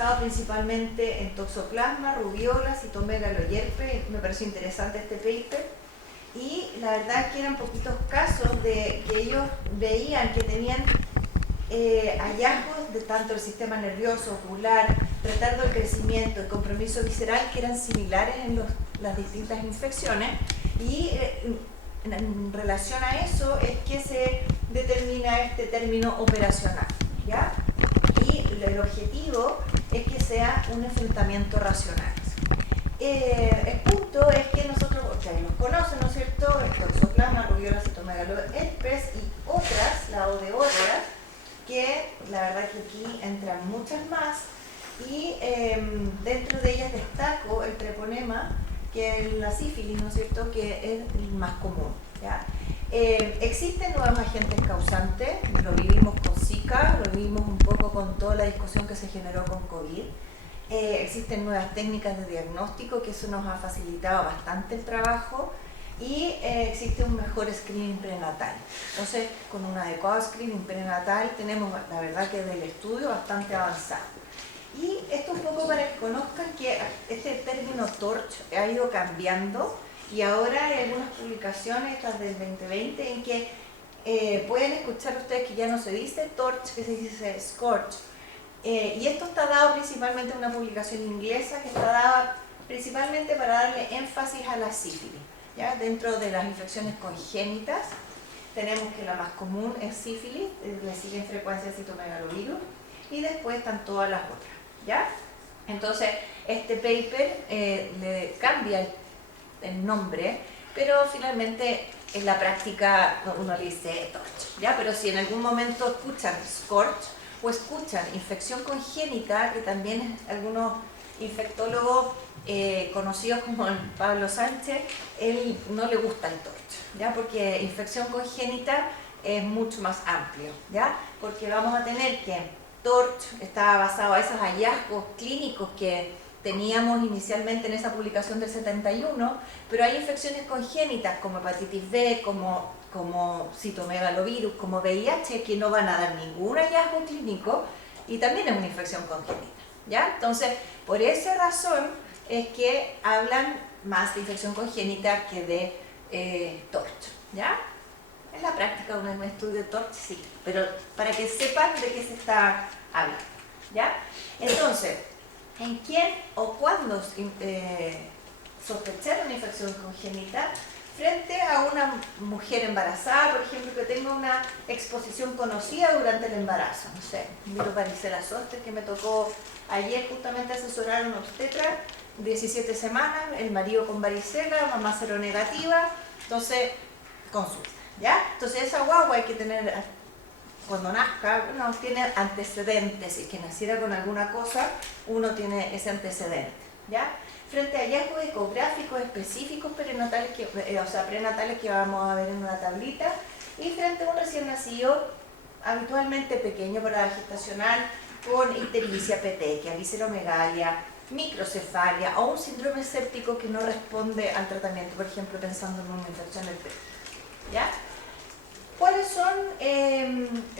basado principalmente en toxoplasma, rubiola, citomegalo y herpes. Me pareció interesante este paper. Y la verdad es que eran poquitos casos de que ellos veían que tenían hallazgos de tanto el sistema nervioso, ocular, retardo del crecimiento y compromiso visceral que eran similares en las distintas infecciones. Y en relación a eso es que se determina este término operacional, ¿ya? Y el objetivo es que sea un enfrentamiento racional. El punto es que nosotros, ustedes los conocen, ¿no es cierto? El toxoplasma, rubiola, citomegalo, herpes y otras, la O de otras, que la verdad que aquí entran muchas más, y dentro de ellas destaco el treponema, que es la sífilis, ¿no es cierto?, que es el más común, ¿ya? Existen nuevos agentes causantes, lo vivimos con Zika, lo vivimos un poco con toda la discusión que se generó con COVID. Existen nuevas técnicas de diagnóstico, que eso nos ha facilitado bastante el trabajo, y existe un mejor screening prenatal. Entonces, con un adecuado screening prenatal tenemos, la verdad, que del estudio bastante avanzado. Y esto un poco para que conozcan que este término TORCH ha ido cambiando, y ahora hay algunas publicaciones, estas del 2020, en que pueden escuchar ustedes que ya no se dice TORCH, que se dice SCORCH. Y esto está dado principalmente en una publicación inglesa que está dada principalmente para darle énfasis a la sífilis, ¿ya? Dentro de las infecciones congénitas tenemos que la más común es sífilis, le sigue en frecuencia citomegalovirus, y después están todas las otras, ¿ya? Entonces este paper le cambia el nombre, pero finalmente en la práctica uno le dice TORCH, ¿ya? Pero si en algún momento escuchan SCORCH o escuchan infección congénita, que también algunos infectólogos conocidos como Pablo Sánchez, él no le gusta el TORCH, ¿ya? Porque infección congénita es mucho más amplio, ¿ya? Porque vamos a tener que TORCH está basado a esos hallazgos clínicos que teníamos inicialmente en esa publicación del 71, pero hay infecciones congénitas como hepatitis B, como citomegalovirus, como VIH, que no van a dar ningún hallazgo clínico, y también es una infección congénita, ¿ya? Entonces, por esa razón es que hablan más de infección congénita que de TORCH, ¿ya? En la práctica de un estudio de TORCH sí, pero para que sepan de qué se está hablando, ¿ya? Entonces, ¿en quién o cuándo sospechar una infección congénita? Frente a una mujer embarazada, por ejemplo, que tenga una exposición conocida durante el embarazo. No sé, virus varicela zoster, que me tocó ayer justamente asesorar a una obstetra, 17 semanas, el marido con varicela, mamá seronegativa, entonces consulta, ¿ya? Entonces esa guagua hay que tener, cuando nazca, uno tiene antecedentes, y que naciera con alguna cosa, uno tiene ese antecedente, ¿ya? Frente a hallazgos ecográficos específicos prenatales que vamos a ver en una tablita, y frente a un recién nacido habitualmente pequeño para la gestacional con ictericia, petequia, visceromegalia, microcefalia o un síndrome séptico que no responde al tratamiento, por ejemplo pensando en una infección del pecho, ¿ya? ¿Cuáles son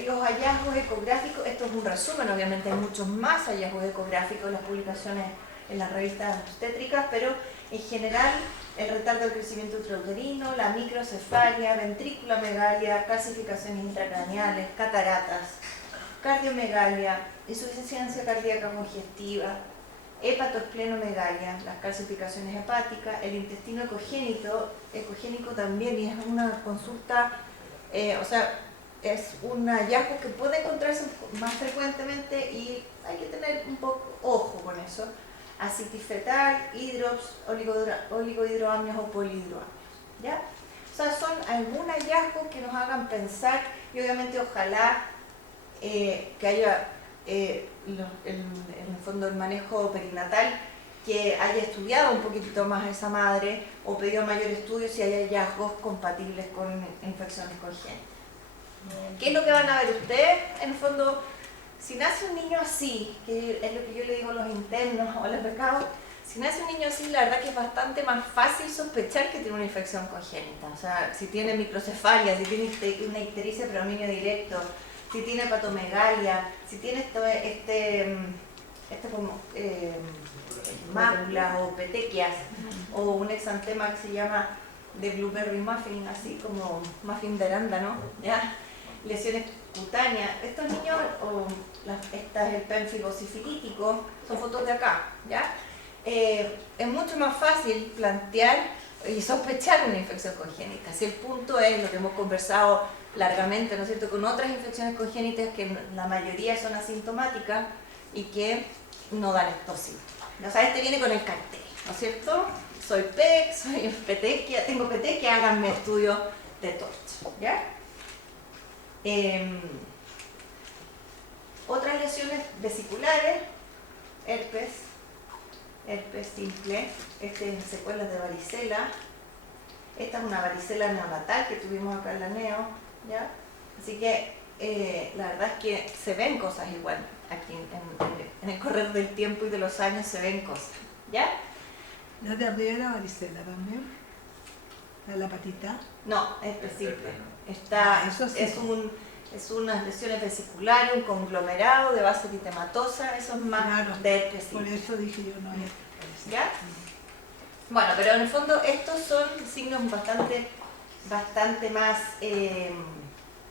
los hallazgos ecográficos? Esto es un resumen, obviamente hay muchos más hallazgos ecográficos en las publicaciones en las revistas obstétricas, pero en general el retardo del crecimiento intrauterino, la microcefalia, ventriculomegalia, calcificaciones intracraneales, cataratas, cardiomegalia, insuficiencia cardíaca congestiva, hepatoesplenomegalia, las calcificaciones hepáticas, el intestino ecogénico también, y es una consulta, es un hallazgo que puede encontrarse más frecuentemente y hay que tener un poco ojo con eso. Asitis fetal, hidrops, oligohidroamios o polihidroamios, ¿ya? O sea, son algunos hallazgos que nos hagan pensar, y obviamente ojalá que haya en el fondo el manejo perinatal, que haya estudiado un poquitito más a esa madre o pedido mayor estudio si hay hallazgos compatibles con infecciones congénitas. ¿Qué es lo que van a ver ustedes? En el fondo, si nace un niño así, que es lo que yo le digo a los internos o a los becados, si nace un niño así, la verdad que es bastante más fácil sospechar que tiene una infección congénita. O sea, si tiene microcefalia, si tiene una ictericia predominio directo, si tiene hepatomegalia, si tiene máculas o petequias, o un exantema que se llama de blueberry muffin, así como muffin de arándano, ¿ya? Lesiones cutáneas. Estos niños, el pénfigo sifilítico, son fotos de acá, ¿ya? Es mucho más fácil plantear y sospechar una infección congénita. Si el punto es lo que hemos conversado largamente, ¿no es cierto?, con otras infecciones congénitas que la mayoría son asintomáticas y que no dan estos síntomas. O sea, este viene con el cartel, ¿no es cierto? Soy PEC, soy petequia, tengo petequia, háganme estudio de torch, ¿ya? Otras lesiones vesiculares, herpes simple, secuelas de varicela. Esta es una varicela neonatal que tuvimos acá en la neo, ¿ya? Así que la verdad es que se ven cosas igual aquí en el correr del tiempo y de los años se ven cosas, ¿ya? ¿No te abrió la varicela también? ¿La patita? No, herpes simple. Eso sí. Es unas lesiones vesiculares, un conglomerado de base eritematosa, eso es más Claro, de herpes simple. por eso dije yo no es. ¿Ya? Bueno, pero en el fondo estos son signos bastante más,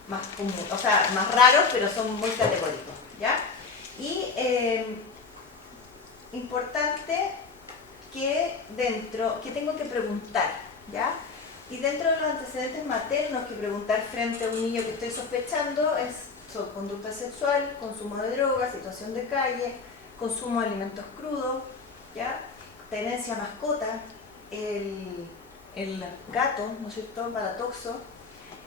más comunes, o sea, más raros, pero son muy categóricos, ¿ya? Y importante que tengo que preguntar, ¿ya? Y dentro de los antecedentes maternos que preguntar frente a un niño que estoy sospechando son conducta sexual, consumo de drogas, situación de calle, consumo de alimentos crudos, ¿ya? Tenencia mascota, el gato, ¿no es cierto?, paratoxo.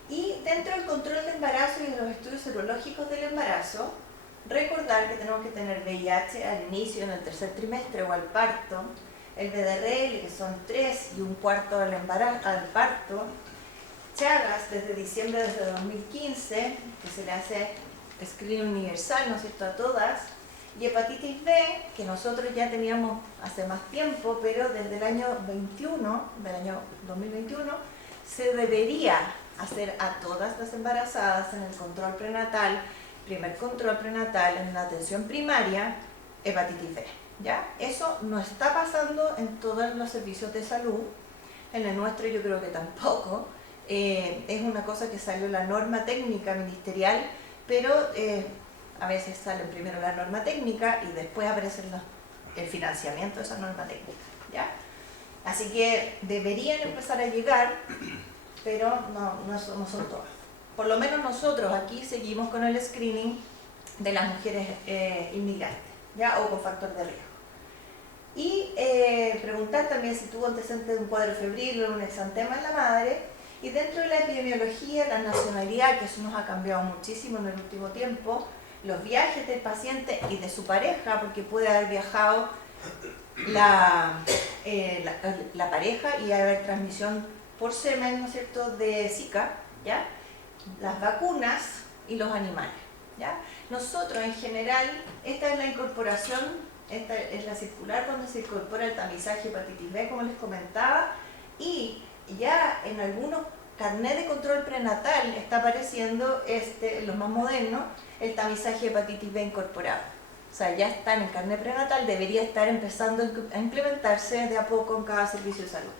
Y dentro del control de embarazo y de los estudios serológicos del embarazo, recordar que tenemos que tener VIH al inicio, en el tercer trimestre o al parto, el VDRL, que son 3 y un cuarto al parto, Chagas desde diciembre de 2015, que se le hace screening universal, ¿no es cierto?, a todas, y hepatitis B, que nosotros ya teníamos hace más tiempo, pero desde el año 2021, se debería hacer a todas las embarazadas en el control prenatal, primer control prenatal, en la atención primaria, hepatitis B. ¿Ya? Eso no está pasando en todos los servicios de salud, en el nuestro yo creo que tampoco. Es una cosa que salió la norma técnica ministerial, pero a veces sale primero la norma técnica y después aparece el financiamiento de esa norma técnica, ¿ya? Así que deberían empezar a llegar, pero no son todas. Por lo menos nosotros aquí seguimos con el screening de las mujeres inmigrantes, ¿ya? O con factor de riesgo. Y preguntar también si tuvo antecedentes de un cuadro febril o un exantema en la madre. Y dentro de la epidemiología, la nacionalidad, que eso nos ha cambiado muchísimo en el último tiempo, los viajes del paciente y de su pareja, porque puede haber viajado la pareja y haber transmisión por semen, ¿no es cierto?, de Zika, ¿ya? Las vacunas y los animales, ¿ya? Nosotros en general, esta es la incorporación, esta es la circular cuando se incorpora el tamizaje hepatitis B, como les comentaba, y ya en algunos carnets de control prenatal está apareciendo, los más modernos, el tamizaje hepatitis B incorporado. O sea, ya está en el carnet prenatal, debería estar empezando a implementarse de a poco en cada servicio de salud.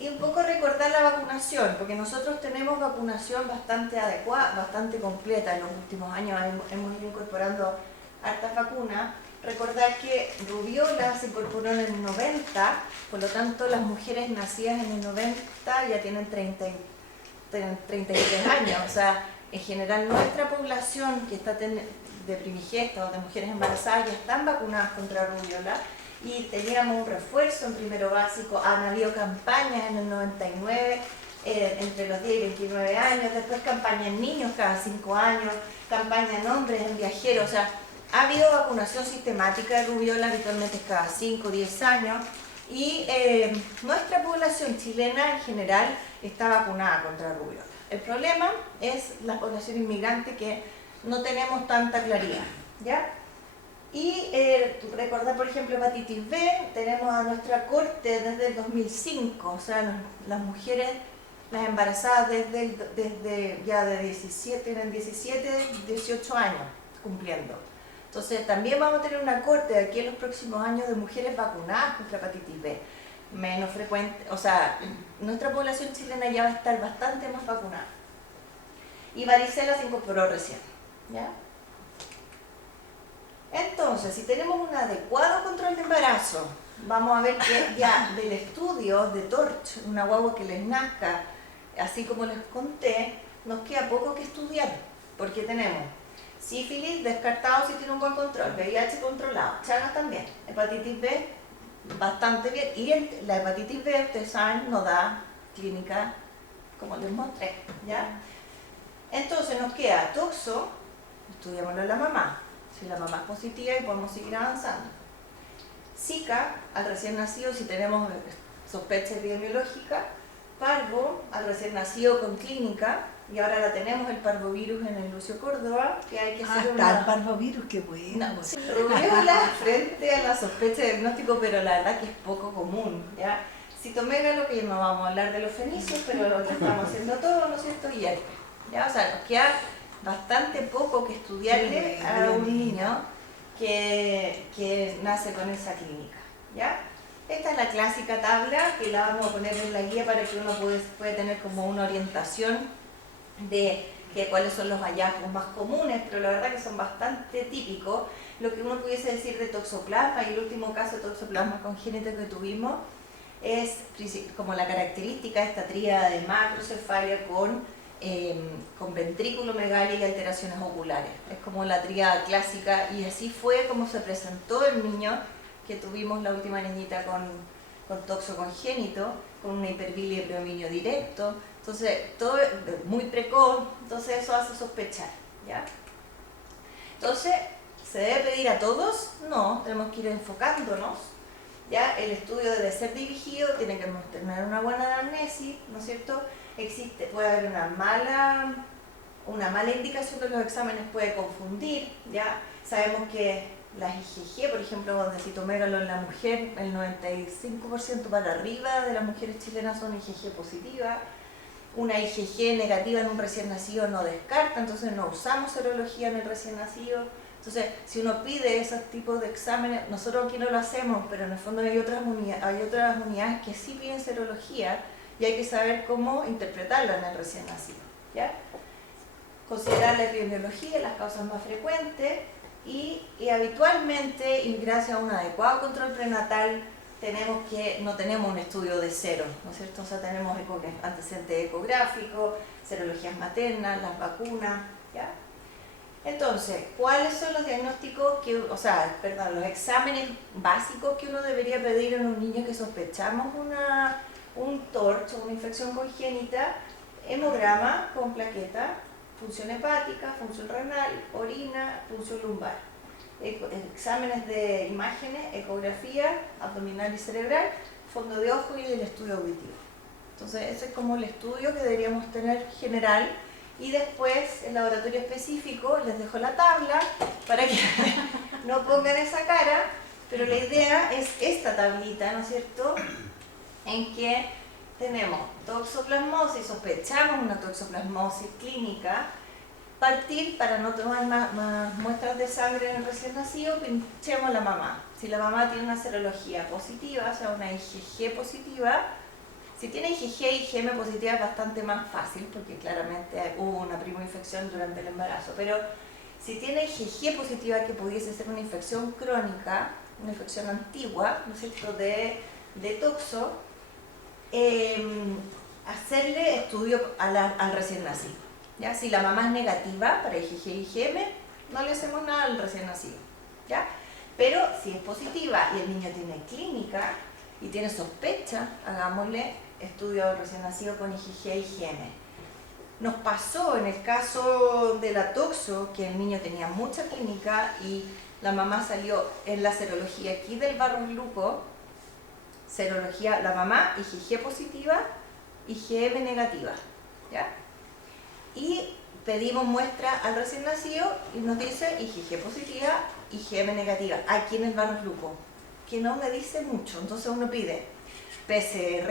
Y un poco recordar la vacunación, porque nosotros tenemos vacunación bastante adecuada, bastante completa en los últimos años, hemos ido incorporando hartas vacunas. Recordar que rubiola se incorporó en el 90, por lo tanto las mujeres nacidas en el 90 ya tienen 33 años, o sea, en general nuestra población que está de primigestas o de mujeres embarazadas ya están vacunadas contra rubiola, y teníamos un refuerzo en primero básico, han habido campañas en el 99, entre los 10 y 29 años, después campaña en niños cada 5 años, campaña en hombres, en viajeros, o sea, ha habido vacunación sistemática de rubiola, habitualmente cada 5 o 10 años, y nuestra población chilena en general está vacunada contra rubiola. El problema es la población inmigrante, que no tenemos tanta claridad, ¿ya? Y recordar, por ejemplo, hepatitis B, tenemos a nuestra corte desde el 2005, o sea, las mujeres, las embarazadas desde ya de 17, eran 17, 18 años cumpliendo. Entonces también vamos a tener una corte de aquí en los próximos años de mujeres vacunadas contra hepatitis B. Menos frecuente, o sea, nuestra población chilena ya va a estar bastante más vacunada. Y varicela se incorporó recién, ¿ya? Entonces, si tenemos un adecuado control de embarazo, vamos a ver que ya del estudio de Torch, una guagua que les nazca, así como les conté, nos queda poco que estudiar, porque tenemos sífilis descartado si tiene un buen control, VIH controlado, Chagas también, hepatitis B bastante bien, y la hepatitis B, ustedes saben, no da clínica como les mostré, ¿ya? Entonces nos queda toxo, estudiámoslo en la mamá, si la mamá es positiva y podemos seguir avanzando. Zika al recién nacido si tenemos sospecha epidemiológica, parvo al recién nacido con clínica, y ahora la tenemos el parvovirus en el Lucio Córdoba, que hay que hacer está el parvovirus, qué bueno. No, sí, rubéola frente a la sospecha de diagnóstico, pero la verdad que es poco común, ¿ya? Citomegalo, que no vamos a hablar de los fenicios, pero lo estamos haciendo todo, ¿no es cierto? Y herpes, ¿ya? O sea, nos queda bastante poco que estudiarle a un niño que nace con esa clínica, ¿ya? Esta es la clásica tabla que la vamos a poner en la guía para que uno puede tener como una orientación de cuáles son los hallazgos más comunes, pero la verdad que son bastante típicos. Lo que uno pudiese decir de toxoplasma, y el último caso de toxoplasma congénito que tuvimos, es como la característica de esta tríada de macrocefalia con ventrículo megalia y alteraciones oculares. Es como la tríada clásica, y así fue como se presentó el niño que tuvimos, la última niñita con toxo congénito, con una hiperbilia y predominio directo. Entonces, todo muy precoz, entonces eso hace sospechar, ¿ya? Entonces, ¿se debe pedir a todos? No, tenemos que ir enfocándonos, ¿ya? El estudio debe ser dirigido, tiene que tener una buena anamnesis, ¿no es cierto? Puede haber una mala indicación de los exámenes, puede confundir, ¿ya? Sabemos que las IgG, por ejemplo, de citomegalo en la mujer, el 95% para arriba de las mujeres chilenas son IgG positivas. Una IgG negativa en un recién nacido no descarta, entonces no usamos serología en el recién nacido. Entonces, si uno pide esos tipos de exámenes, nosotros aquí no lo hacemos, pero en el fondo hay otras unidades que sí piden serología y hay que saber cómo interpretarla en el recién nacido, ¿ya? Considerar la epidemiología, las causas más frecuentes y habitualmente, y gracias a un adecuado control prenatal, no tenemos un estudio de cero, ¿no es cierto? O sea, tenemos antecedentes ecográficos, serologías maternas, las vacunas, ¿ya? Entonces, ¿cuáles son los diagnósticos los exámenes básicos que uno debería pedir en un niño que sospechamos un TORCH o una infección congénita? Hemograma con plaqueta, función hepática, función renal, orina, función lumbar. Exámenes de imágenes, ecografía abdominal y cerebral, fondo de ojo y el estudio auditivo. Entonces ese es como el estudio que deberíamos tener general, y después el laboratorio específico, les dejo la tabla para que no pongan esa cara, pero la idea es esta tablita, ¿no es cierto?, en que tenemos toxoplasmosis, sospechamos una toxoplasmosis clínica, partir para no tomar más muestras de sangre en el recién nacido, pinchemos a la mamá. Si la mamá tiene una serología positiva, o sea, una IgG positiva, si tiene IgG y IgM positiva es bastante más fácil, porque claramente hubo una primoinfección durante el embarazo, pero si tiene IgG positiva, que pudiese ser una infección crónica, una infección antigua, ¿no es cierto?, de toxo, hacerle estudio al recién nacido. ¿Ya? Si la mamá es negativa para IgG y IgM, no le hacemos nada al recién nacido, ¿ya? Pero si es positiva y el niño tiene clínica y tiene sospecha, hagámosle estudio al recién nacido con IgG e IgM. Nos pasó en el caso de la toxo que el niño tenía mucha clínica y la mamá salió en la serología aquí del Barros-Luco, serología, la mamá IgG positiva, IgM negativa, ¿ya? Y pedimos muestra al recién nacido y nos dice IgG positiva, IgM negativa, aquí en el Barros-Luco, que no me dice mucho. Entonces uno pide PCR,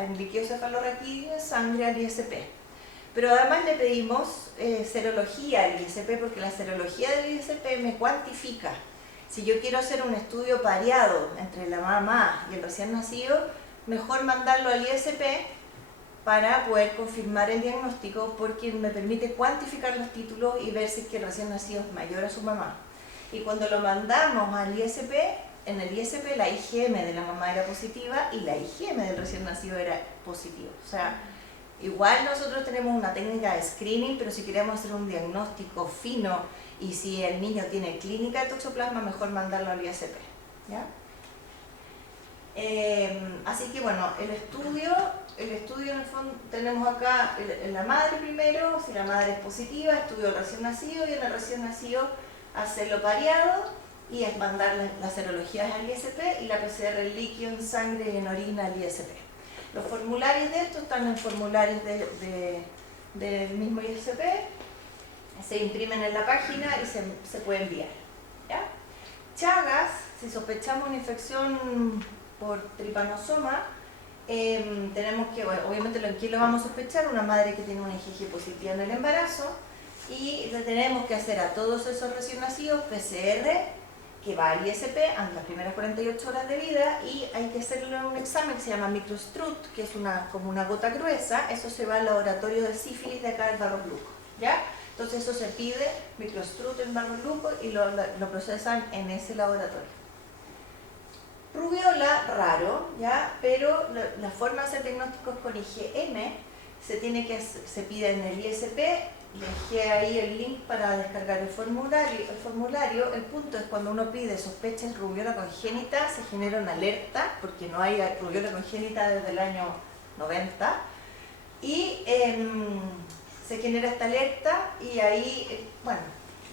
en líquido cefalorraquídeo, sangre al ISP. Pero además le pedimos serología al ISP, porque la serología del ISP me cuantifica. Si yo quiero hacer un estudio pareado entre la mamá y el recién nacido, mejor mandarlo al ISP para poder confirmar el diagnóstico, porque me permite cuantificar los títulos y ver si es que el recién nacido es mayor a su mamá. Y cuando lo mandamos al ISP, en el ISP la IgM de la mamá era positiva y la IgM del recién nacido era positiva. O sea, igual nosotros tenemos una técnica de screening, pero si queremos hacer un diagnóstico fino y si el niño tiene clínica de toxoplasma, mejor mandarlo al ISP. ¿Ya? Así que bueno, el estudio en el fondo tenemos acá en la madre primero, si la madre es positiva, estudio del recién nacido, y en el recién nacido hacerlo pareado y es mandar las serologías al ISP y la PCR en líquido, en sangre y en orina al ISP. Los formularios de esto están en formularios del mismo ISP, se imprimen en la página y se puede enviar. ¿Ya? Chagas, si sospechamos una infección por tripanosoma, tenemos que, bueno, obviamente en qué lo vamos a sospechar, una madre que tiene una IgG positiva en el embarazo, y le tenemos que hacer a todos esos recién nacidos PCR que va al ISP en las primeras 48 horas de vida, y hay que hacerle un examen que se llama microstrut, que es como una gota gruesa. Eso se va al laboratorio de sífilis de acá del Barros Luco, ¿ya? Entonces eso se pide, microstrut en Barros Luco, y lo procesan en ese laboratorio. Rubiola, raro, ¿ya? Pero la forma de hacer diagnósticos con IgM se pide en el ISP. Les dejé ahí el link para descargar el formulario. El punto es cuando uno pide sospecha de rubiola congénita, se genera una alerta, porque no hay rubiola congénita desde el año 90, y se genera esta alerta, y ahí, bueno,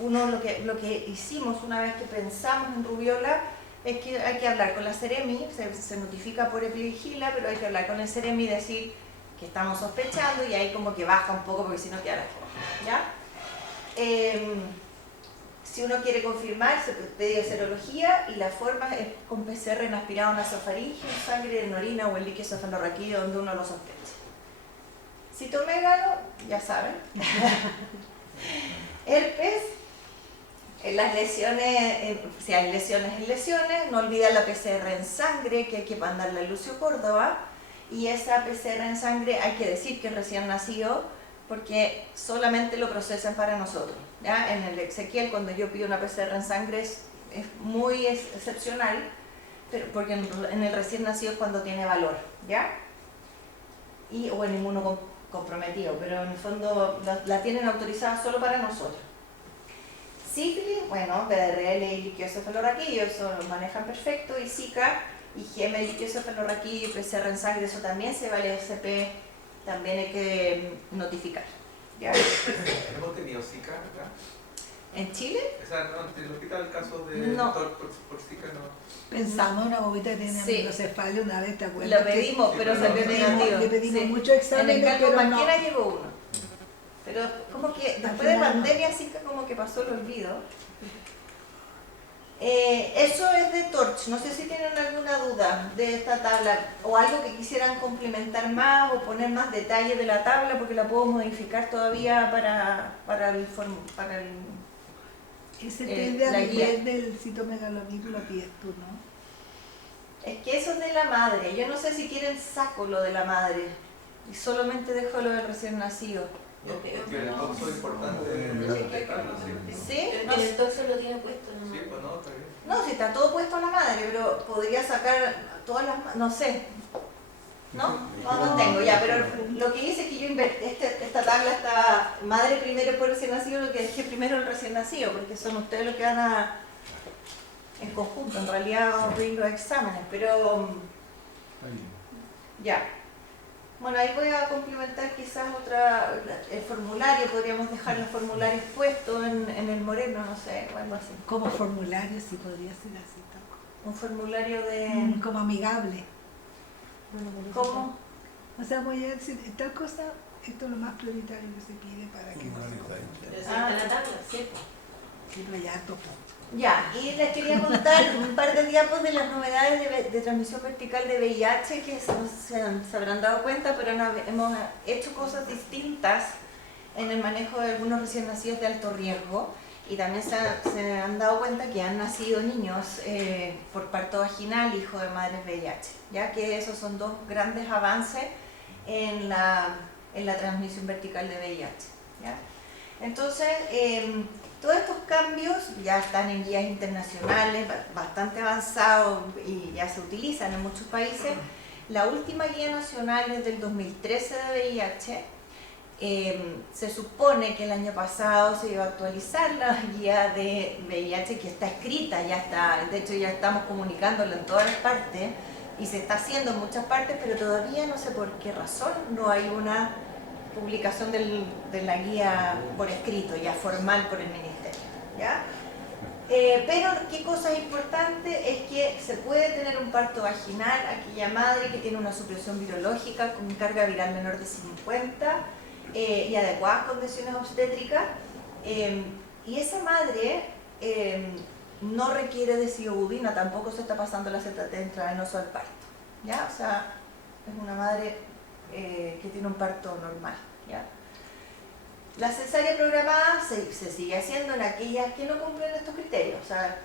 uno lo que hicimos una vez que pensamos en rubiola es que hay que hablar con la Seremi, se notifica por Epivigila, pero hay que hablar con el Seremi y decir que estamos sospechando, y ahí como que baja un poco porque si no queda la cosa, ¿ya? Si uno quiere confirmar, se pide serología, y la forma es con PCR en aspirado nasofaríngeo, sangre, en orina o el líquido cefalorraquídeo donde uno lo sospecha. Citomegalo, ya saben. Herpes, las lesiones, si hay lesiones en lesiones, no olviden la PCR en sangre, que hay que mandarla a Lucio Córdoba, y esa PCR en sangre hay que decir que es recién nacido, porque solamente lo procesan para nosotros, ¿ya? En el Ezequiel, cuando yo pido una PCR en sangre, es muy excepcional, pero porque en el recién nacido es cuando tiene valor, ¿ya? O en inmunocomprometido, pero en el fondo la tienen autorizada solo para nosotros. Sífilis, bueno, PDRL y líquido cefalorraquídeo, eso lo manejan perfecto, y Zika, IgM, líquido cefalorraquídeo y PCR en sangre, eso también se vale SP, también hay que notificar. ¿Ya? ¿Hemos tenido Zika acá? ¿En Chile? O sea, no, ¿te lo quita el caso de No. por Zika? No. Pensamos una bobita que tenía Sí. microcefalia una vez, ¿te acuerdas? Lo pedimos, Sí, pero pero salió no. negativo. Le pedimos Sí. muchos En exámenes, el Calvo pero no. Manquera llegó uno. Pero como que después de pandemia Zika como que pasó el olvido. Eso es de Torch. No sé si tienen alguna duda de esta tabla o algo que quisieran complementar más o poner más detalle de la tabla, porque la puedo modificar todavía para el Ese la test de guía. nivel del citomegalovirus lo pides tú, ¿no? Es que eso es de la madre. Yo no sé si quieren saco lo de la madre y solamente dejo lo del recién nacido. No, porque el toxo es importante dejarlo, ¿sí? ¿Sí? Pero No, que el toxo lo tiene puesto, ¿no? Sí, pues no, está bien. no, si está todo puesto a la madre, pero podría sacar todas las... No sé. ¿No? No tengo ya, pero lo que hice es que yo invertí, esta tabla está madre primero por recién nacido, lo que dejé primero el recién nacido, porque son ustedes los que van a... en conjunto, en realidad vamos a pedir los exámenes, pero... Ya. Bueno, ahí voy a complementar quizás el formulario, podríamos dejar los formularios puestos en el Moreno, no sé, o algo así. Como formulario, si podría ser así. Un formulario de... Como amigable. ¿Cómo? O sea, voy a decir, tal cosa, esto es lo más prioritario que se pide para que no se Pero si está en la tabla, sí. Sí, pero ya topo. Ya, y les quería contar un par de diapos de las novedades de transmisión vertical de VIH, que se habrán dado cuenta, pero hemos hecho cosas distintas en el manejo de algunos recién nacidos de alto riesgo, y también se han dado cuenta que han nacido niños por parto vaginal, hijos de madres VIH, ya que esos son dos grandes avances en la transmisión vertical de VIH. ¿Ya? Entonces, todos estos cambios ya están en guías internacionales bastante avanzados y ya se utilizan en muchos países. La última guía nacional es del 2013 de VIH. Se supone que el año pasado se iba a actualizar la guía de VIH, que está escrita, ya está, de hecho ya estamos comunicándola en todas las partes y se está haciendo en muchas partes, pero todavía no sé por qué razón no hay una publicación de la guía por escrito, ya formal por el Ministerio, ¿ya? Pero qué cosa importante es que se puede tener un parto vaginal aquella madre que tiene una supresión virológica con carga viral menor de 50 y adecuadas condiciones obstétricas, y esa madre no requiere de ciobudina, tampoco se está pasando la ZT intravenoso al parto, ¿ya? O sea, es una madre que tiene un parto normal, ¿ya? La cesárea programada se sigue haciendo en aquellas que no cumplen estos criterios, o sea,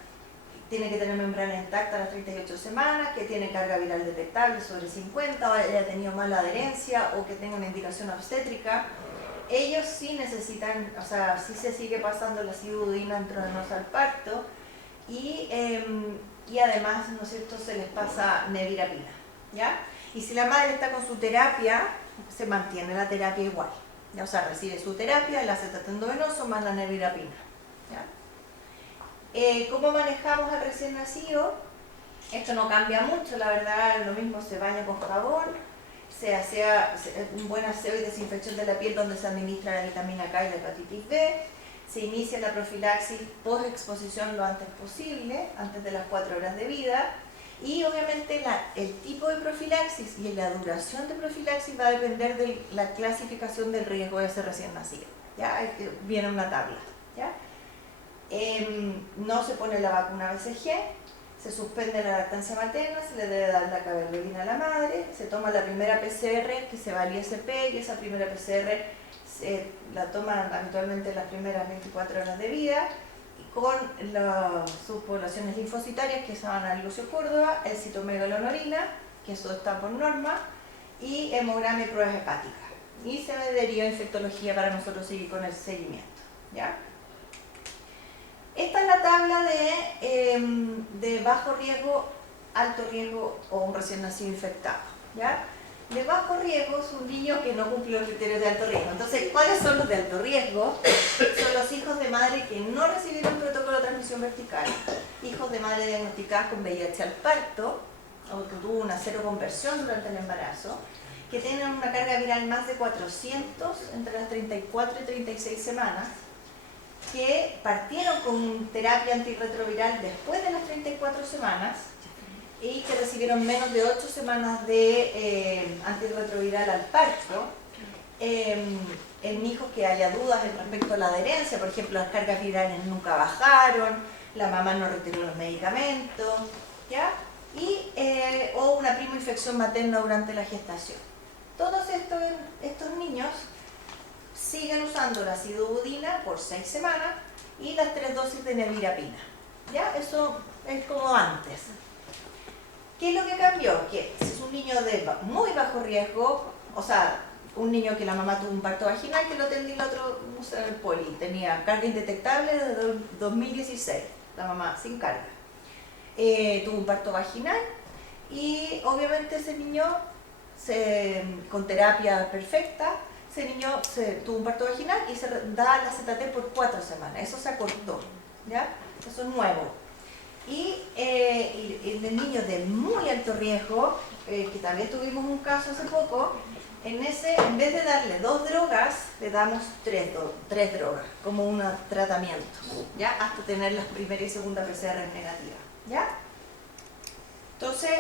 tiene que tener membrana intacta a las 38 semanas, que tiene carga viral detectable sobre 50, o haya tenido mala adherencia, o que tenga una indicación obstétrica. Ellos sí necesitan, o sea, sí se sigue pasando la ciududina intravenosa al parto, y además, ¿no es cierto?, se les pasa nevirapina, ¿ya? Y si la madre está con su terapia, se mantiene la terapia igual, ¿ya? O sea, recibe su terapia, el acetato endovenoso más la nevirapina, ¿ya? ¿Cómo manejamos al recién nacido? Esto no cambia mucho, la verdad, lo mismo, se baña con jabón, se hace un buen aseo y desinfección de la piel donde se administra la vitamina K y la hepatitis B, se inicia la profilaxis post-exposición lo antes posible, antes de las 4 horas de vida, y obviamente el tipo de profilaxis y la duración de profilaxis va a depender de la clasificación del riesgo de ese recién nacido, ¿ya? Viene una tabla, ¿ya? No se pone la vacuna BCG, se suspende la lactancia materna, se le debe dar la cabergoline a la madre, se toma la primera PCR que se va al ISP, y esa primera PCR la toman habitualmente las primeras 24 horas de vida, con las subpoblaciones linfocitarias que se van al Lucio Córdoba, el citomegalonorina, que eso está por norma, y hemograma y pruebas hepáticas. Y se deriva infectología para nosotros seguir con el seguimiento, ¿ya? Esta es la tabla de bajo riesgo, alto riesgo o un recién nacido infectado, ¿ya? De bajo riesgo es un niño que no cumple los criterios de alto riesgo. Entonces, ¿cuáles son los de alto riesgo? Son los hijos de madre que no recibieron protocolo de transmisión vertical, hijos de madre diagnosticadas con VIH al parto, o que tuvo una seroconversión durante el embarazo, que tienen una carga viral más de 400 entre las 34 y 36 semanas, que partieron con terapia antirretroviral después de las 34 semanas y que recibieron menos de 8 semanas de antirretroviral al parto. En hijos que haya dudas respecto a la adherencia, por ejemplo, las cargas virales nunca bajaron, la mamá no retiró los medicamentos, ¿ya? Y, o una primoinfección materna durante la gestación. Todos estos niños siguen usando la acidobudina por 6 semanas y las 3 dosis de nevirapina, ¿ya? Eso es como antes. ¿Qué es lo que cambió? Que si es un niño de muy bajo riesgo, o sea, un niño que la mamá tuvo un parto vaginal, que lo atendí el otro, no sé, el poli, tenía carga indetectable desde 2016, la mamá sin carga. Tuvo un parto vaginal y obviamente ese niño con terapia perfecta, ese niño tuvo un parto vaginal y se da la ZT por 4 semanas, eso se acortó, ¿ya? Eso es nuevo. Y el niño de muy alto riesgo, que también tuvimos un caso hace poco, en vez de darle 2 drogas, le damos 3 drogas, como un tratamiento, ¿ya? Hasta tener las primera y segunda PCR negativas, ¿ya? Entonces,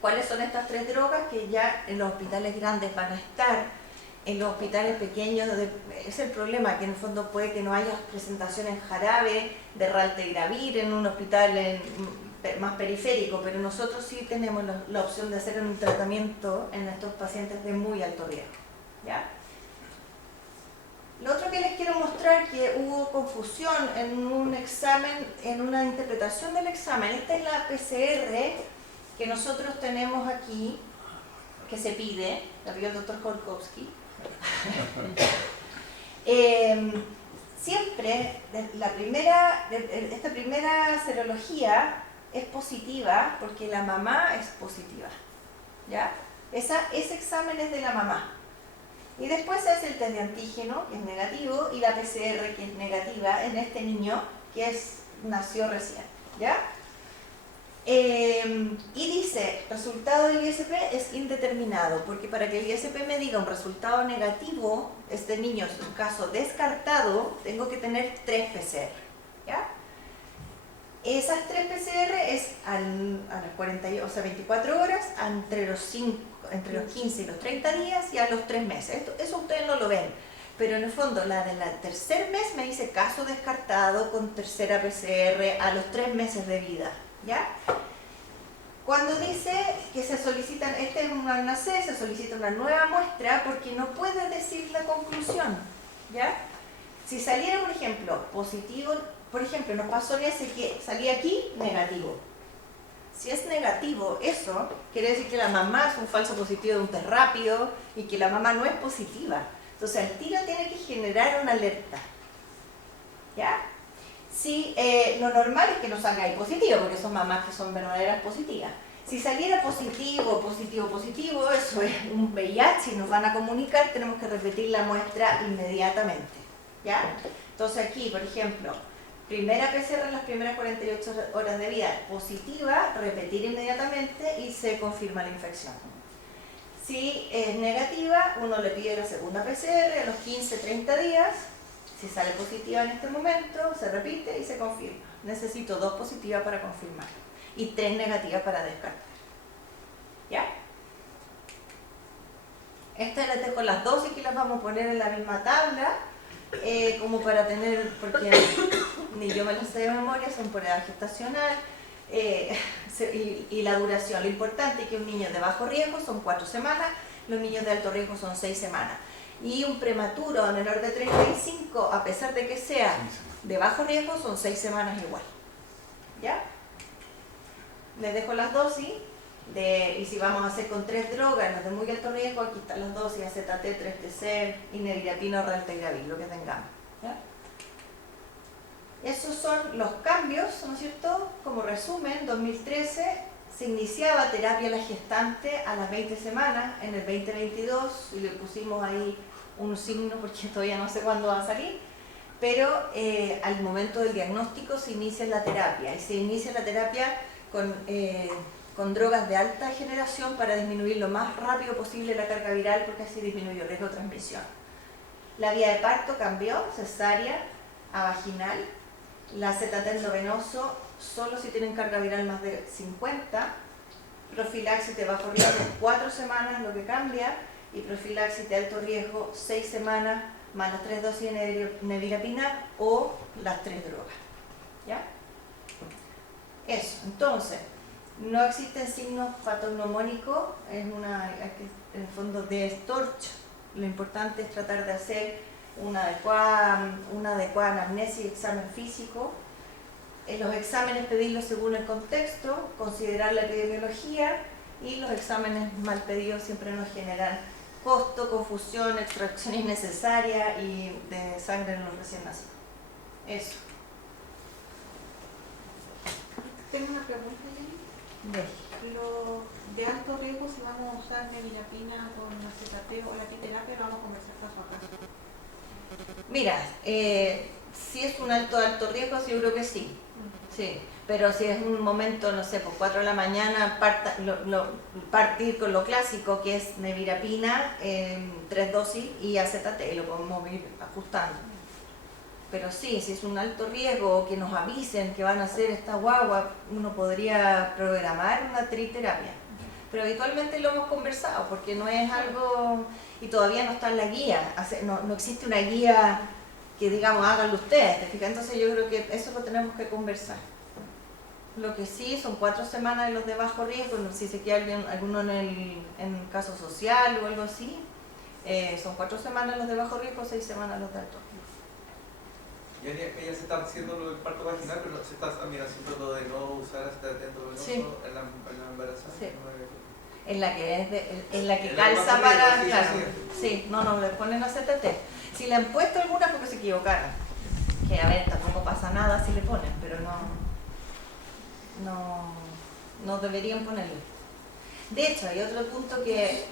¿cuáles son estas 3 drogas? Que ya en los hospitales grandes van a estar, en los hospitales pequeños, es el problema, que en el fondo puede que no haya presentación en jarabe de raltegravir en un hospital más periférico, pero nosotros sí tenemos la opción de hacer un tratamiento en estos pacientes de muy alto riesgo, ¿ya? Lo otro que les quiero mostrar, que hubo confusión en un examen, en una interpretación del examen. Esta es la PCR que nosotros tenemos aquí, que se pide, la pidió el doctor Jorkowski. Siempre esta primera serología es positiva porque la mamá es positiva, ¿ya? Ese examen es de la mamá. Y después se hace el test de antígeno, que es negativo, y la PCR, que es negativa, en este niño que nació recién, ¿ya? Y dice, resultado del ISP es indeterminado, porque para que el ISP me diga un resultado negativo, este niño es un caso descartado, tengo que tener 3 PCR, ¿ya? Esas 3 PCR es a las 24 horas, entre los 15 y los 30 días y a los 3 meses. Eso ustedes no lo ven, pero en el fondo la del tercer mes me dice caso descartado con tercera PCR a los 3 meses de vida, ¿ya? Cuando dice que se solicitan, este es un al nacer, se solicita una nueva muestra porque no puede decir la conclusión, ¿ya? Si saliera, por ejemplo, positivo, por ejemplo, nos pasó en ese que salía aquí, negativo. Si es negativo, eso quiere decir que la mamá es un falso positivo de un test rápido y que la mamá no es positiva. Entonces, el tiro tiene que generar una alerta, ¿ya? Si lo normal es que no salga ahí positivo, porque son mamás que son verdaderas positivas. Si saliera positivo, eso es un VIH y nos van a comunicar, tenemos que repetir la muestra inmediatamente, ¿ya? Entonces aquí, por ejemplo, primera PCR en las primeras 48 horas de vida positiva, repetir inmediatamente y se confirma la infección. Si es negativa, uno le pide la segunda PCR a los 15-30 días. Si sale positiva en este momento, se repite y se confirma. Necesito 2 positivas para confirmar y 3 negativas para descartar. ¿Ya? Estas les dejo las dosis que las vamos a poner en la misma tabla, como para tener, porque ni yo me las sé de memoria, son por edad gestacional y la duración. Lo importante es que un niño de bajo riesgo son 4 semanas, los niños de alto riesgo son 6 semanas. Y un prematuro menor de 35, a pesar de que sea de bajo riesgo, son 6 semanas igual. ¿Ya? Les dejo las dosis, y si vamos a hacer con 3 drogas, las de muy alto riesgo, aquí están las dosis, AZT, 3TC, y nevirapina o raltegravir, lo que tengamos. ¿Ya? Esos son los cambios, ¿no es cierto? Como resumen, 2013 se iniciaba terapia a la gestante a las 20 semanas, en el 2022, y le pusimos ahí un signo porque todavía no sé cuándo va a salir, pero al momento del diagnóstico se inicia la terapia, y se inicia la terapia con drogas de alta generación para disminuir lo más rápido posible la carga viral, porque así disminuye el riesgo de transmisión. La vía de parto cambió, cesárea a vaginal, la ZT endovenoso solo si tienen carga viral más de 50, profilaxis de bajo riesgo 4 semanas lo que cambia, y profilaxis de alto riesgo 6 semanas más las 3 dosis de nevirapina o las 3 drogas. ¿Ya? Eso, entonces, no existen signos patognomónicos, en el fondo de Storch. Lo importante es tratar de hacer una adecuada anamnesis y examen físico. En los exámenes pedirlos según el contexto, considerar la epidemiología, y los exámenes mal pedidos siempre nos generan costo, confusión, extracción innecesaria y de sangre en los recién nacidos. Eso. Tengo una pregunta, Jenny. Lo de alto riesgo, si vamos a usar nevirapina con la ZT o la quiterapia, lo vamos a conversar caso a caso. Mira, si es un alto riesgo, sí, yo creo que sí. Sí, pero si es un momento, no sé, por 4 de la mañana, partir con lo clásico, que es nevirapina, 3 dosis y AZT, y lo podemos ir ajustando. Pero sí, si es un alto riesgo, que nos avisen que van a hacer esta guagua, uno podría programar una triterapia. Pero habitualmente lo hemos conversado, porque no es algo, y todavía no está en la guía, no existe una guía que digamos, háganlo ustedes, ¿te fijas? Entonces yo creo que eso lo tenemos que conversar. Lo que sí, son 4 semanas de los de bajo riesgo, si se queda alguno en caso social o algo así, Son 4 semanas los de bajo riesgo, 6 semanas los de alto riesgo. Y ella se está haciendo lo del parto vaginal, pero se está también haciendo lo de no usar acetato venoso Sí. en la embarazada. Sí. No En la que, en la que En la que calza bajo para... riesgo, sí, claro, sí, sí, no le ponen AZT. Si le han puesto alguna porque se equivocaron. Que a ver, tampoco pasa nada si le ponen, pero no deberían ponerle. De hecho, hay otro punto que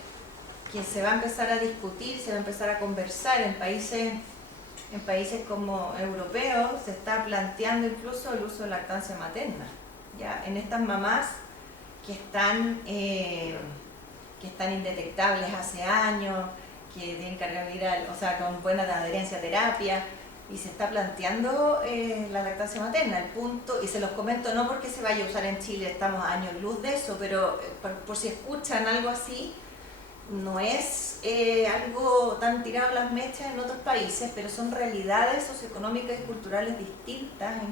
se va a empezar a discutir, se va a empezar a conversar en países como europeos, se está planteando incluso el uso de lactancia materna. ¿Ya? En estas mamás que están indetectables hace años, que tienen carga viral, o sea, con buena adherencia a terapia, y se está planteando la lactancia materna, el punto, y se los comento no porque se vaya a usar en Chile, estamos a años luz de eso, pero por si escuchan algo así, no es algo tan tirado a las mechas en otros países, pero son realidades socioeconómicas y culturales distintas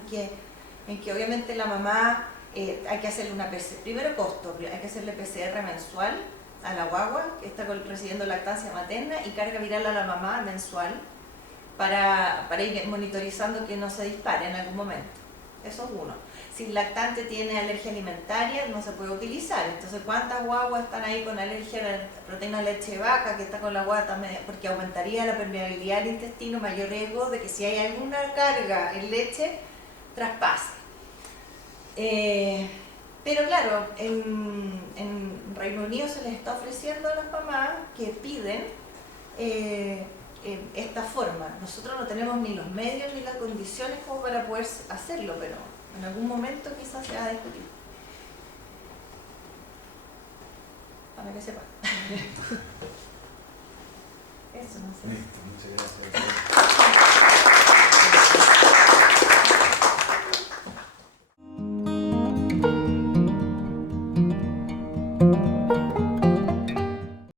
en que obviamente la mamá hay que hacerle una PCR, primero costo, hay que hacerle PCR mensual a la guagua que está recibiendo lactancia materna y carga viral a la mamá mensual para ir monitorizando que no se dispare en algún momento. Eso es uno. Si el lactante tiene alergia alimentaria, no se puede utilizar. Entonces, ¿cuántas guaguas están ahí con alergia a la proteína de leche de vaca, que está con la guagua también? Porque aumentaría la permeabilidad del intestino, mayor riesgo de que si hay alguna carga en leche, traspase. Pero claro, en Reino Unido se les está ofreciendo a las mamás que piden esta forma. Nosotros no tenemos ni los medios ni las condiciones como para poder hacerlo, pero en algún momento quizás se va a discutir. Para que sepa. Eso no sé. Listo, muchas gracias.